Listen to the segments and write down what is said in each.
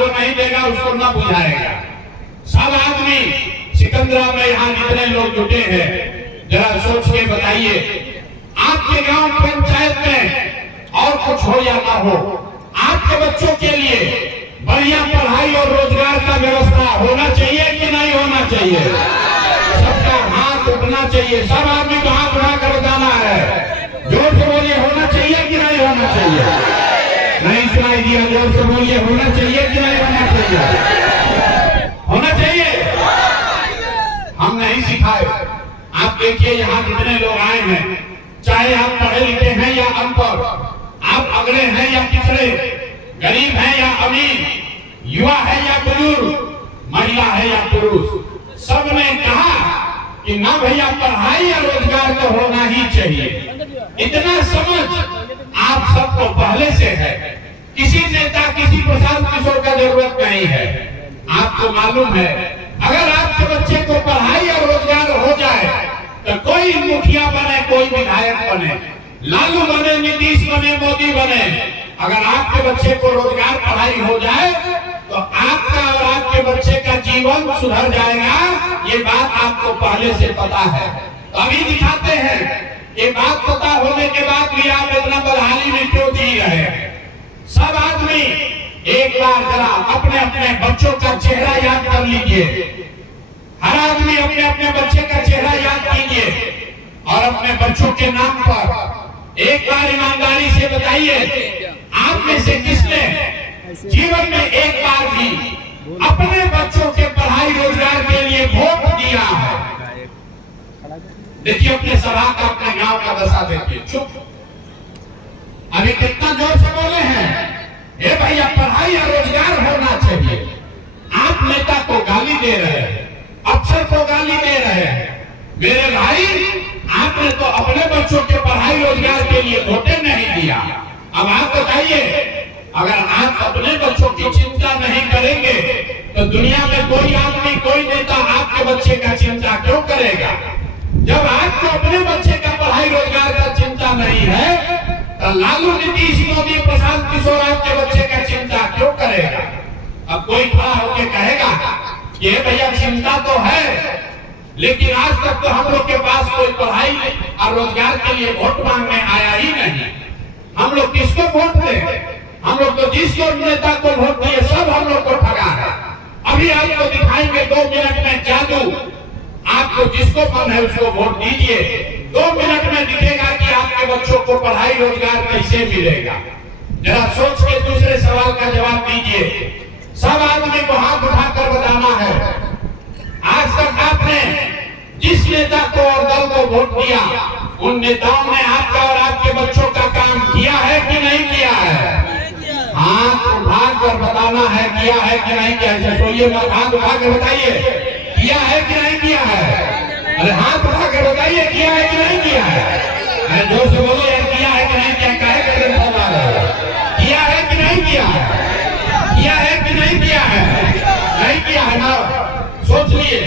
जो नहीं देगा उसको न बुझाएगा। सब आदमी सिकंदरा में यहाँ जितने लोग जुटे हैं, जरा सोच के बताइए, आपके गांव पंचायत में और कुछ हो या ना हो, आपके बच्चों के लिए बढ़िया पढ़ाई और रोजगार का व्यवस्था होना चाहिए कि नहीं होना चाहिए? सबका हाथ उठना चाहिए, सब आदमी को हाथ उठा कर बताना है। जोर से बोलिए, होना चाहिए कि नहीं होना चाहिए? नहीं सुनाई दिया, जोर से बोलिए, होना चाहिए कि नहीं होना चाहिए? होना चाहिए। हम नहीं सिखाए। आप देखिए यहाँ जितने लोग आए हैं, चाहे आप पढ़े लिखे हैं या अनपढ़, आप अगड़े हैं या पिछड़े, गरीब हैं या अमीर, युवा है या बुजुर्ग, महिला है या पुरुष, सबने कहा कि ना भैया पढ़ाई या रोजगार तो होना ही चाहिए। इतना समझ आप सबको पहले से है। किसी नेता, किसी प्रशांत किशोर का जरूरत नहीं है। आपको मालूम है, अगर आपके बच्चे को पढ़ाई और रोजगार हो जाए तो कोई मुखिया बने, कोई विधायक बने, लालू बने, नीतीश बने, मोदी बने, अगर आपके बच्चे को रोजगार पढ़ाई हो जाए तो आपका और आपके बच्चे का जीवन सुधर जाएगा। ये बात आपको पहले से पता है। अभी दिखाते हैं, ये बात पता होने के बाद भी आप इतना बदहाली में क्यों जी रहे हैं? सब आदमी एक बार जरा अपने अपने बच्चों का चेहरा याद कर लीजिए। हर आदमी अपने अपने बच्चे का चेहरा याद कीजिए और अपने बच्चों के नाम पर एक बार ईमानदारी से बताइए, आप में से किसने जीवन में एक बार भी अपने बच्चों के पढ़ाई रोजगार के लिए वोट दिया है? देखिए अपने सभा का, अपने गांव का दशा देखिए। चुप, अभी कितना जोर से बोले हैं, हे भैया पढ़ाई या रोजगार होना चाहिए। आप नेता को गाली दे रहे हैं, अफसर को गाली दे रहे हैं। मेरे भाई, आपने तो अपने बच्चों के पढ़ाई रोजगार के लिए वोटे नहीं दिया। अब आप बताइए, अगर आप अपने बच्चों की चिंता नहीं करेंगे तो दुनिया में कोई आदमी, कोई नेता आपके बच्चे का चिंता क्यों करेगा? जब आपको अपने बच्चे का पढ़ाई रोजगार का चिंता नहीं है तो लालू, नीतीश, मोदी, प्रशांत किशोर आपके बच्चे का चिंता क्यों करेगा? अब कोई खड़ा होकर कहेगा कि भैया चिंता तो है, लेकिन आज तक तो हम लोग के पास कोई पढ़ाई और रोजगार के लिए वोट मांगने आया ही नहीं। हम लोग किसको वोट दें? हम लोग तो जिसको नेता को वोट दिए सब हम लोग को ठगा है। अभी आपको दिखाएंगे 2 मिनट में जादू। आपको जिसको मन है उसको वोट दीजिए, 2 मिनट में दिखेगा कि आपके बच्चों को पढ़ाई रोजगार कैसे मिलेगा। जरा सोच के दूसरे सवाल का जवाब दीजिए। सब आदमी को हाथ उठाकर बताना है, आज तक आपने जिस नेता को और दल को वोट दिया, उन नेताओं ने आपका और आपके बच्चों का काम किया है कि नहीं किया है? हाथ उठाकर बताना है, किया है कि नहीं किया है? सोइए मत, हाथ उठा के बताइए, किया है कि नहीं किया है? अरे हाथ उठा के बताइए, किया है कि नहीं किया है? अरे जोर से बोलो यार, किया है कि नहीं किया? काहे करके बता रहे हो? किया है कि नहीं किया है? किया है कि नहीं किया है? नहीं किया है ना? सोच लिए।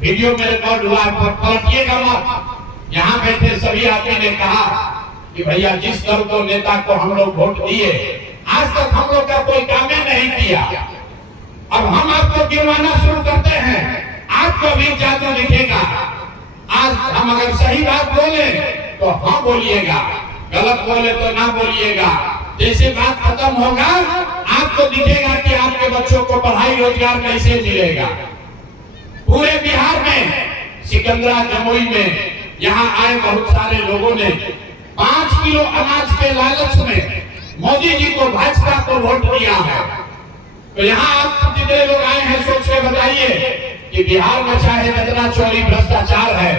वीडियो में रिकॉर्ड हुआ, पलटिएगा मत। यहाँ बैठे सभी आदमी ने कहा कि भैया जिस दल को, नेता को हम लोग वोट दिए, आज तक हम लोग का कोई काम नहीं किया। अब हम आपको गिनवाना शुरू करते हैं, आपको भी जादू दिखेगा। आज हम अगर सही बात बोले तो हाँ बोलिएगा, गलत बोले तो ना बोलिएगा। जैसे बात खत्म होगा आपको दिखेगा कि आपके बच्चों को पढ़ाई रोजगार कैसे मिलेगा। पूरे बिहार में, सिकंदरा, जमुई में यहाँ आए बहुत सारे लोगों ने 5 किलो अनाज के लालच में मोदी जी को, भाजपा को वोट दिया है। तो यहाँ आप जितने लोग आए हैं सोच के बताइए कि बिहार में चाहे जितना चोरी भ्रष्टाचार है,